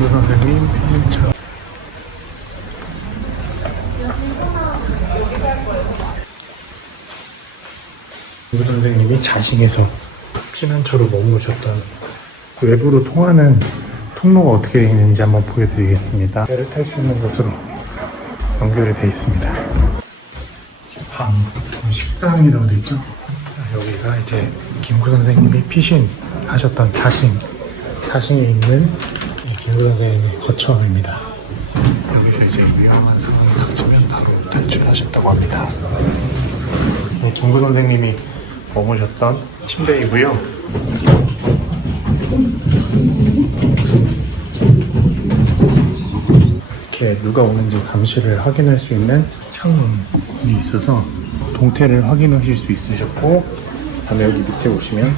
김구 선생님 피난처. 김구 선생님이 자싱에서 피난처로 머무르셨던 외부로 통하는 통로가 어떻게 되어 있는지 한번 보여드리겠습니다. 배를 탈 수 있는 곳으로 연결이 되어 있습니다. 방, 식당이라고 되어 있죠. 여기가 이제 김구 선생님이 피신하셨던 자싱에 있는 김구 선생님의 거처입니다. 여기서 이제 위험한 상황이 닥치면 바로 탈출하셨다고 합니다. 김구 선생님이 머무셨던 침대이고요. 이렇게 누가 오는지 감시를 확인할 수 있는 창문이 있어서 동태를 확인하실 수 있으셨고, 다음에 여기 밑에 보시면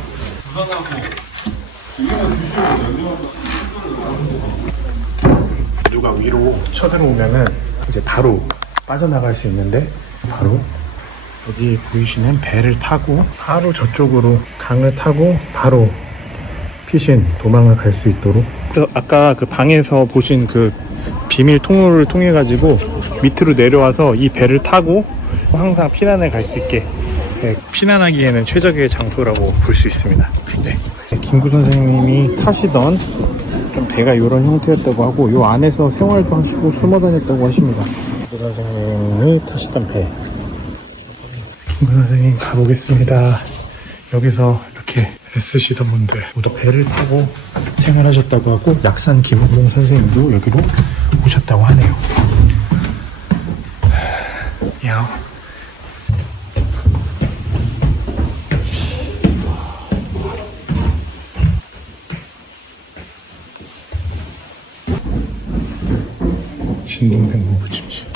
누가 위로 쳐들어오면은 이제 바로 빠져나갈 수 있는데, 바로 여기 보이시는 배를 타고 바로 저쪽으로 강을 타고 바로 피신 도망을 갈 수 있도록, 아까 그 방에서 보신 그 비밀 통로를 통해 가지고 밑으로 내려와서 이 배를 타고 항상 피난을 갈 수 있게, 피난하기에는 최적의 장소라고 볼 수 있습니다. 네. 김구 선생님이 타시던 좀 배가 이런 형태였다고 하고, 이 안에서 생활도 하시고 숨어 다녔다고 하십니다. 김구 선생님이 타시던 배. 김구 선생님 가보겠습니다. 여기서 이렇게 애쓰시던 분들 모두 배를 타고 생활하셨다고 하고, 약산 김홍봉 선생님도 여기로 오셨다고 하네요. 야. 신동생 모부침실.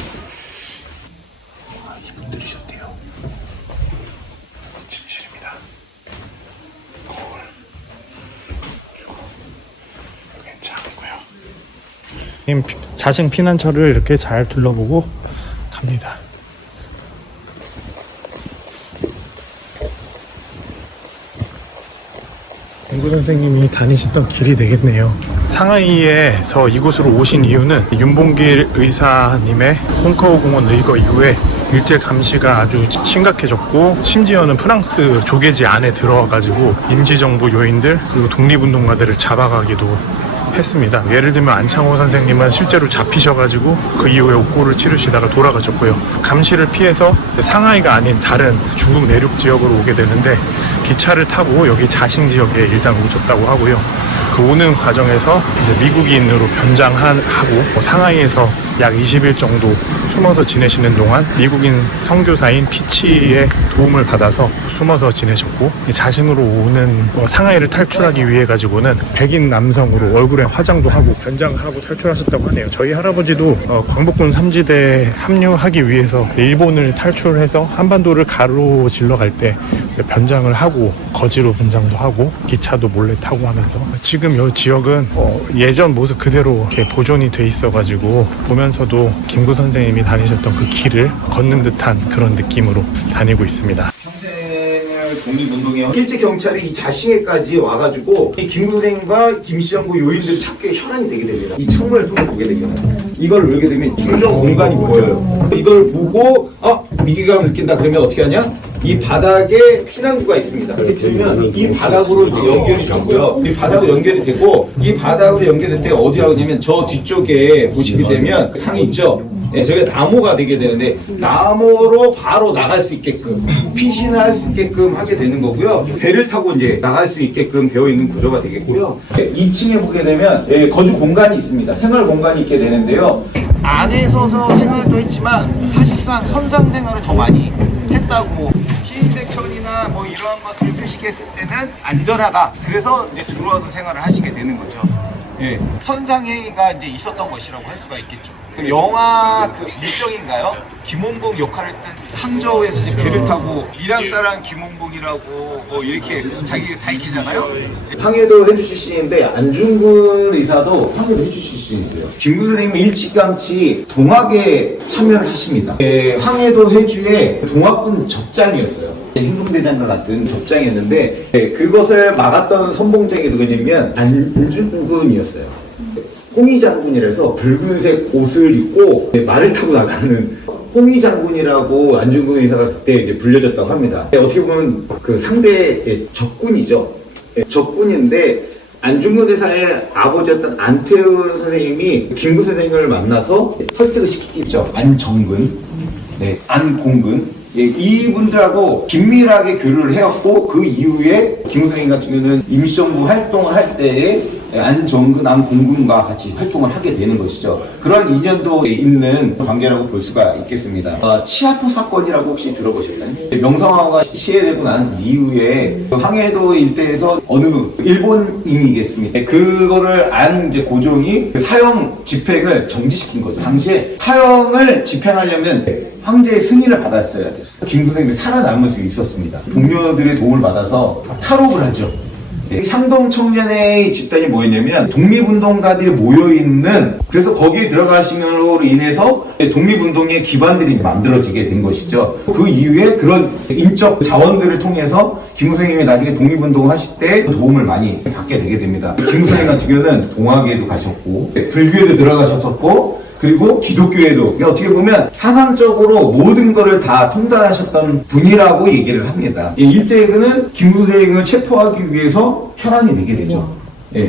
이분들이셨대요. 침실입니다. 거울. 그리고 여기는 창이고요. 자생 피난처를 이렇게 잘 둘러보고 갑니다. 김구 선생님이 다니셨던 길이 되겠네요. 상하이에서 이곳으로 오신 이유는 윤봉길 의사님의 홍커우 공원 의거 이후에 일제 감시가 아주 심각해졌고, 심지어는 프랑스 조계지 안에 들어와가지고 임시정부 요인들 그리고 독립운동가들을 잡아가기도 했습니다. 예를 들면 안창호 선생님은 실제로 잡히셔가지고 그 이후에 옥고를 치르시다가 돌아가셨고요. 감시를 피해서 상하이가 아닌 다른 중국 내륙 지역으로 오게 되는데, 기차를 타고 여기 자싱 지역에 일단 오셨다고 하고요. 그 오는 과정에서 이제 미국인으로 변장하고 상하이에서 약 20일 정도 숨어서 지내시는 동안 미국인 선교사인 피치의 도움을 받아서 숨어서 지내셨고, 자싱으로 오는 상하이를 탈출하기 위해 가지고는 백인 남성으로 얼굴에 화장도 하고 변장하고 탈출하셨다고 하네요. 저희 할아버지도 광복군 3지대에 합류하기 위해서 일본을 탈출해서 한반도를 가로질러 갈 때 변장을 하고 거지로 변장도 하고 기차도 몰래 타고 하면서, 지금 이 지역은 예전 모습 그대로 이렇게 보존이 돼 있어 가지고 보면서도 김구 선생님이 다니셨던 그 길을 걷는 듯한 그런 느낌으로 다니고 있습니다. 독립운동에 일제 경찰이 이 자싱에까지 와가지고 이 김구 선생님과 김시정부 요인들을 찾게 혈안이 되게 됩니다. 이 창문을 통해 보게 되잖아요. 이걸 열게 되면 중정 공간이 보여요. 이걸 보고 위기감을 느낀다 그러면 어떻게 하냐? 이 바닥에 피난구가 있습니다. 이렇게 들면 이 바닥으로 이제 연결이 되고요. 이 바닥으로 연결이 되고, 이 바닥으로 연결될 때 어디라고 하냐면 저 뒤쪽에 보시게 되면 강이 있죠. 네, 저희가 나무가 되게 되는데, 나무로 바로 나갈 수 있게끔 피신할 수 있게끔 하게 되는 거고요. 배를 타고 이제 나갈 수 있게끔 되어 있는 구조가 되겠고요. 2층에 보게 되면 거주 공간이 있습니다. 생활 공간이 있게 되는데요. 안에 서서 생활도 했지만 사실상 선상 생활을 더 많이 했다고, 흰색천이나 뭐 이러한 것을 표식했을 때는 안전하다. 그래서 이제 들어와서 생활을 하시게 되는 거죠. 예, 선상회의가 이제 있었던 것이라고 할 수가 있겠죠. 그 영화 그 일정인가요? 김홍봉 역할을 했던 항저우에서 이제 배를 타고 이랑사랑 김홍봉이라고 뭐 이렇게 자기가 가리키잖아요. 황해도 해주 출신인데 안중근 의사도 황해도 해주 출신이세요. 김구 선생님은 일찌감치 동학에 참여를 하십니다. 황해도 해주의 동학군 접장이었어요. 행동대장과 같은 접장이었는데, 그것을 막았던 선봉장이 누구냐면 안중근이었어요. 홍위 장군이라서 붉은색 옷을 입고 말을 타고 나가는 홍위 장군이라고 안중근 의사가 그때 이제 불려졌다고 합니다. 어떻게 보면 그 상대의 적군이죠. 적군인데 안중근 의사의 아버지였던 안태은 선생님이 김구 선생님을 만나서 설득을 시키죠. 안정근, 안공근. 이분들하고 긴밀하게 교류를 해왔고, 그 이후에 김구 선생님 같은 경우는 임시정부 활동을 할 때에 안정근, 안공근과 같이 활동을 하게 되는 것이죠. 그런 인연도 있는 관계라고 볼 수가 있겠습니다. 치아포 사건이라고 혹시 들어보셨나요? 명성황후가 시해되고 난 이후에 황해도 일대에서 어느 일본인이겠습니다. 그거를 안 이제 고종이 사형 집행을 정지시킨 거죠. 당시에 사형을 집행하려면 황제의 승인을 받았어야 됐어요. 김구 선생님이 살아남을 수 있었습니다. 동료들의 도움을 받아서 탈옥을 하죠. 상동 청년의 집단이 뭐였냐면 독립운동가들이 모여있는, 그래서 거기에 들어가심으로 인해서 독립운동의 기반들이 만들어지게 된 것이죠. 그 이후에 그런 인적 자원들을 통해서 김구 선생님이 나중에 독립운동을 하실 때 도움을 많이 받게 되게 됩니다. 김구 선생님 같은 경우는 동학에도 가셨고 불교에도 들어가셨었고, 그리고 기독교에도, 어떻게 보면 사상적으로 모든 것을 다 통달하셨던 분이라고 얘기를 합니다. 일제에게는 김구 선생님을 체포하기 위해서 혈안이 되게 되죠.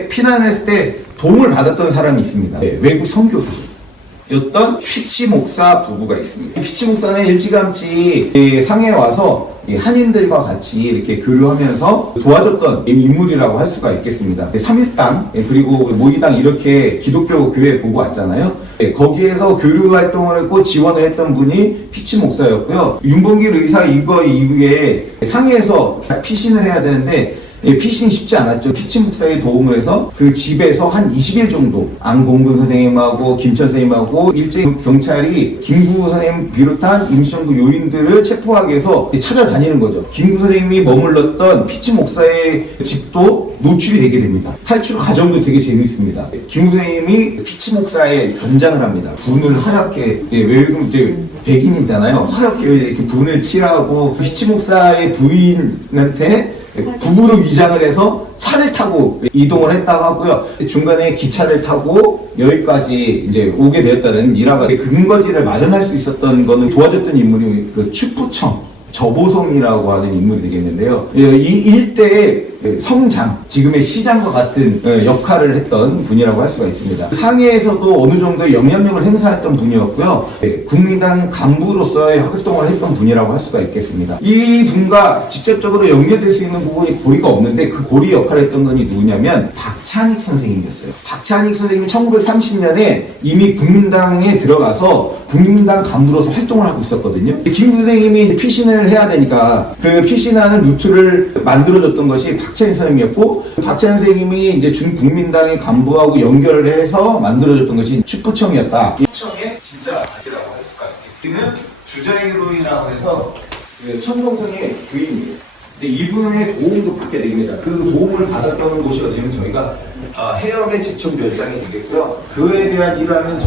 피난했을 때 도움을 받았던 사람이 있습니다. 외국 선교사였던 휘치 목사 부부가 있습니다. 휘치 목사는 일찌감치 상해에 와서 한인들과 같이 이렇게 교류하면서 도와줬던 인물이라고 할 수가 있겠습니다. 3.1당 그리고 모의당 이렇게 기독교 교회 보고 왔잖아요. 거기에서 교류 활동을 했고 지원을 했던 분이 피치 목사였고요. 윤봉길 의사 이거 이후에 상해에서 피신을 해야 되는데 피신이 쉽지 않았죠. 피치 목사의 도움을 해서 그 집에서 한 20일 정도 안공근 선생님하고 김천 선생님하고 일제 경찰이 김구 선생님 비롯한 임시정부 요인들을 체포하기 위해서 찾아다니는 거죠. 김구 선생님이 머물렀던 피치 목사의 집도 노출이 되게 됩니다. 탈출 과정도 되게 재밌습니다. 김구 선생님이 피치 목사에 변장을 합니다. 분을 하얗게, 외국 이제 백인이잖아요. 하얗게 이렇게 분을 칠하고 피치 목사의 부인한테 부부로 위장을 해서 차를 타고 이동을 했다고 하고요. 중간에 기차를 타고 여기까지 이제 오게 되었다는 일화가 근거지를 마련할 수 있었던 거는 도와줬던 인물이 그 축부청 저보성이라고 하는 인물이 되겠는데요. 이 일대의 성장, 지금의 시장과 같은 역할을 했던 분이라고 할 수가 있습니다. 상해에서도 어느 정도의 영향력을 행사했던 분이었고요. 국민당 간부로서의 활동을 했던 분이라고 할 수가 있겠습니다. 이 분과 직접적으로 연결될 수 있는 부분이 고리가 없는데 그 고리 역할을 했던 분이 누구냐면 박찬익 선생님이었어요. 박찬익 선생님이 1930년에 이미 국민당에 들어가서 국민당 간부로서 활동을 하고 있었거든요. 김 선생님이 피신을 해야 되니까 그 피신하는 루트를 만들어줬던 것이 박찬익 선생님이었고, 박찬익 선생님이 이제 준국민당의 간부하고 연결을 해서 만들어줬던 것이 축부청이었다. 이 청의 진짜 아들이라고 할 수가 있겠습니다. 주자이로이라고 해서 천성성의 부인이에요. 근데 이분의 도움도 받게 됩니다. 그 도움을 받았던 곳이 어디냐면 저희가 해협의 제천별장이 되겠고요. 그에 대한 일화는